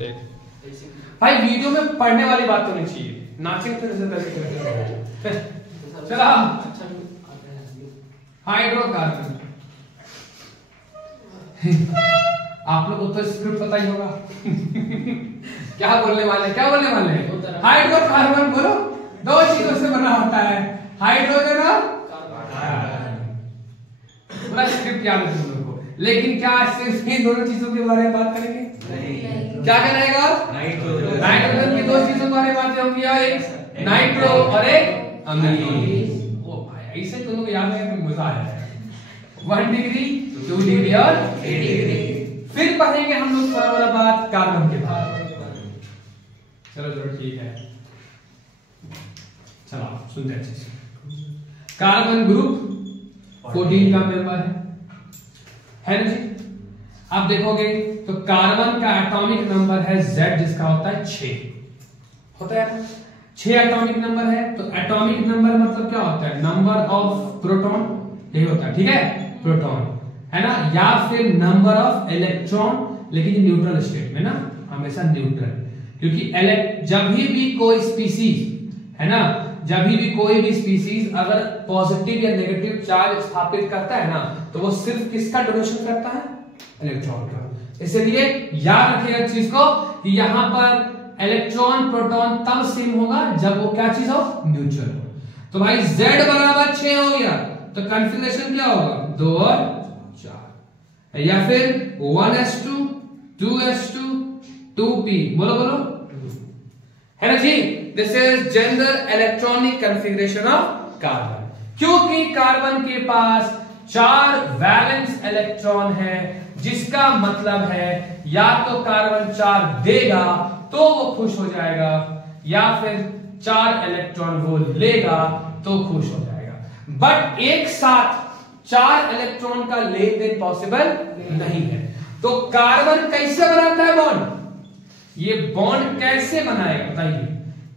भाई वीडियो में पढ़ने वाली बात होनी चाहिए, नाचिंग तो जैसे चला। हाइड्रोकार्बन आप लोग को तो स्क्रिप्ट पता ही होगा क्या बोलने वाले हैं। हाइड्रोकार्बन बोलो, दो चीजों से बना होता है, हाइड्रोजन और कार्बन। पूरा स्क्रिप्ट याद है तुम लोग को, लेकिन क्या सिर्फ इन दोनों चीजों के बारे में बात करेंगे? नहीं। क्या रहेगा? नाइट्रोजन की दो चीजों के बारे में बातें होंगी, एक नाइट्रो और एक अमीन। ओ भाई ऐसे तुम लोग याद है तो मजा आया। 1 डिग्री 2 डिग्री और 3 डिग्री। फिर पढ़ेंगे हम लोग थोड़ा बड़ा बात कार्बन के बारे में। चलो ठीक है, चलो सुनते अच्छे से। कार्बन ग्रुप 14 का मेंबर है ना जी। आप देखोगे तो कार्बन का एटॉमिक नंबर है Z, जिसका होता है 6 होता है 6 एटॉमिक नंबर है। तो एटॉमिक नंबर मतलब क्या होता है? नंबर ऑफ प्रोटॉन, यही होता है, ठीक है, प्रोटॉन है ना, या फिर नंबर ऑफ इलेक्ट्रॉन, लेकिन न्यूट्रल स्टेट में ना, हमेशा न्यूट्रल, क्योंकि जब भी कोई स्पीसीज है ना, जब भी कोई भी स्पीसीज अगर पॉजिटिव या नेगेटिव चार्ज स्थापित करता है ना, तो वो सिर्फ किसका डोनेशन करता है? इलेक्ट्रॉन का। इसलिए याद रखिएगा चीज को कि यहां पर इलेक्ट्रॉन प्रोटॉन तब सेम होगा जब वो क्या चीज हो? न्यूट्रल हो। तो भाई Z बराबर 6 हो गया, तो कॉन्फ़िगरेशन क्या होगा? 2 और 4, या फिर 1s2 2s2 2p, बोलो है ना जी। This is general electronic configuration of carbon. क्योंकि कार्बन के पास 4 वैलेंस इलेक्ट्रॉन है, जिसका मतलब है या तो कार्बन 4 देगा तो वो खुश हो जाएगा, या फिर 4 इलेक्ट्रॉन वो लेगा तो खुश हो जाएगा। बट एक साथ 4 इलेक्ट्रॉन का लेन देन पॉसिबल नहीं है। तो कार्बन कैसे बनाता है बॉन्ड? ये बॉन्ड कैसे बनाएगा बताइए?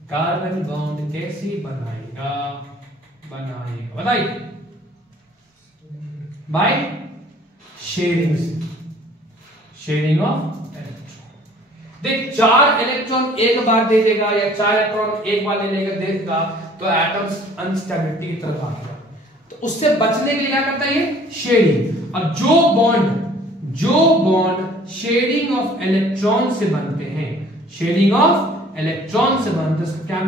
कार्बन बॉन्ड कैसे बनाएगा बताइए? By sharing of electron. देख 4 इलेक्ट्रॉन एक बार दे देगा या 4 इलेक्ट्रॉन एक बार देगा तो एटम्स अनस्टेबिलिटी की तरफ आएगा। तो उससे बचने के लिए क्या करता है ये? शेयरिंग। अब जो बॉन्ड शेयरिंग ऑफ इलेक्ट्रॉन से बनते हैं, शेयरिंग ऑफ इलेक्ट्रॉन से बनते हैं, उसका क्या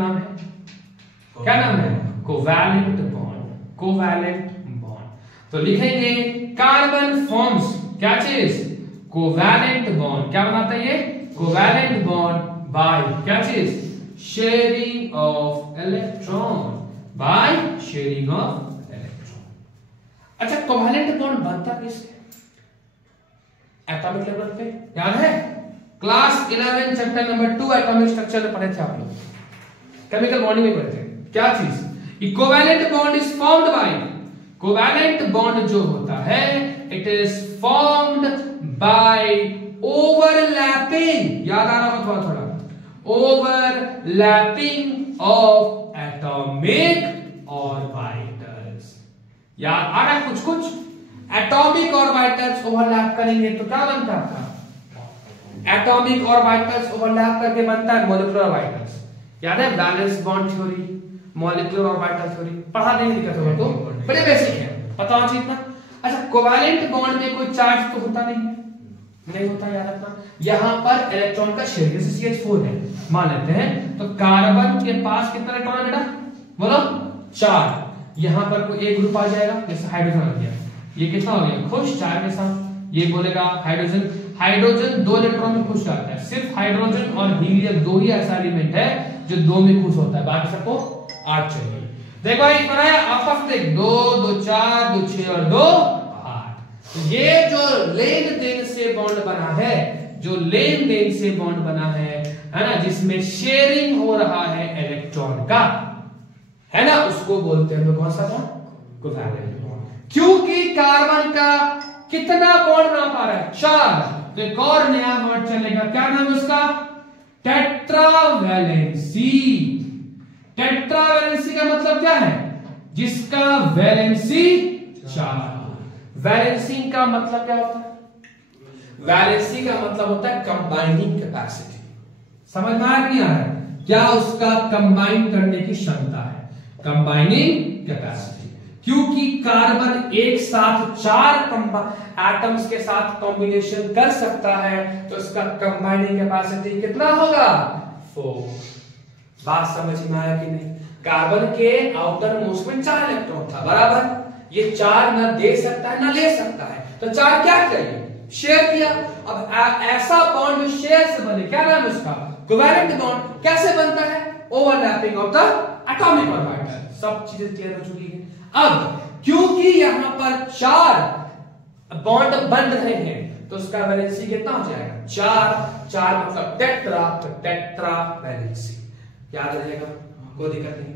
नाम है? Covalent bond. तो लिखेंगे कार्बन फॉर्म्स क्या चीज? Covalent bond. क्या बनाता है ये? कोवैलेंट बॉन्ड बाय क्या चीज? Sharing of electron. अच्छा, कोवैलेंट बॉन्ड बनता किससे? एटॉमिक लेवल पे, याद है? Class 11 chapter number 2 atomic structure में पढ़े थे आप लोग, केमिकल बॉन्डिंग में पढ़े थे। क्या चीज? Covalent bond is formed by, covalent bond जो होता है it is formed by overlapping, याद आ रहा होगा थोड़ा, ओवरलैपिंग ऑफ एटॉमिक ऑर्बिटल्स। याद आ रहा है कुछ? एटॉमिक ऑर्बिटल्स ओवरलैप करेंगे तो क्या बनता है? एटॉमिक ऑर्बिटल्स ओवरलैप करके बनता है मॉलिक्यूलर ऑर्बिटल्स। याद है? Valence bond theory, molecular orbital theory पढ़ा देंगे, दिक्कत होगा तो बड़े बेसिक है, पता होना चाहिए इतना। अच्छा, कोवैलेंट बॉन्ड में कोई चार्ज तो होता नहीं होता, याद रखना। यहां पर इलेक्ट्रॉन का शेयर, जैसे CH4 है मान लेते हैं, तो कार्बन के पास कितना इलेक्ट्रॉन है बेटा? बोलो 4। यहां पर कोई एक ग्रुप आ जाएगा, जैसे हाइड्रोजन आ गया, ये कितना हो गया? खुश 4 के साथ। ये बोलेगा हाइड्रोजन 2 इलेक्ट्रॉन में खुश रहता है। सिर्फ हाइड्रोजन और हीलियम 2 ही ऐसा एलिमेंट है जो 2 में खुश होता है, बाकी सबको 8 चाहिए। देखो भाई बनाया आपस में 2 2 4 2 6 और 2 8। तो ये जो लेन देन से बॉन्ड बना है ना, जिसमें शेयरिंग हो रहा है इलेक्ट्रॉन का, है ना, उसको बोलते हैं कौन सा बॉन्ड? Covalent bond. क्योंकि कार्बन का कितना बॉन्ड बना पा रहा है? 4। तो एक और नया वर्ड चलेगा, क्या नाम है उसका? टेट्रावैलेंसी। टेट्रावैलेंसी का मतलब क्या है? जिसका वैलेंसी 4। वैलेंसी का मतलब क्या होता है? वैलेंसी का मतलब होता है कंबाइनिंग कैपेसिटी। समझ में आ नहीं आ रहा है? क्या उसका कंबाइन करने की क्षमता है, कंबाइनिंग कैपेसिटी। क्योंकि कार्बन एक साथ 4 एटम्स के साथ कॉम्बिनेशन कर सकता है, तो उसका कंबाइनिंग कैपेसिटी कितना होगा? 4। बात समझ में आया कि नहीं? कार्बन के आउटर मोस्ट में 4 इलेक्ट्रॉन था, बराबर। ये 4 ना दे सकता है ना ले सकता है, तो 4 क्या करिए? शेयर किया। अब ऐसा बॉन्ड जो शेयर से बने, क्या नाम है उसका? Covalent bond. कैसे बनता है? Overlapping of the atomic orbital. सब चीजें क्लियर हो चुकी है। अब क्योंकि यहां पर 4 बॉन्ड बन रहे हैं, तो उसका वैलेंसी कितना हो जाएगा? 4 मतलब टेट्रा, तो टेट्रा वैलेंसी। याद रहेगा, कोई दिक्कत नहीं।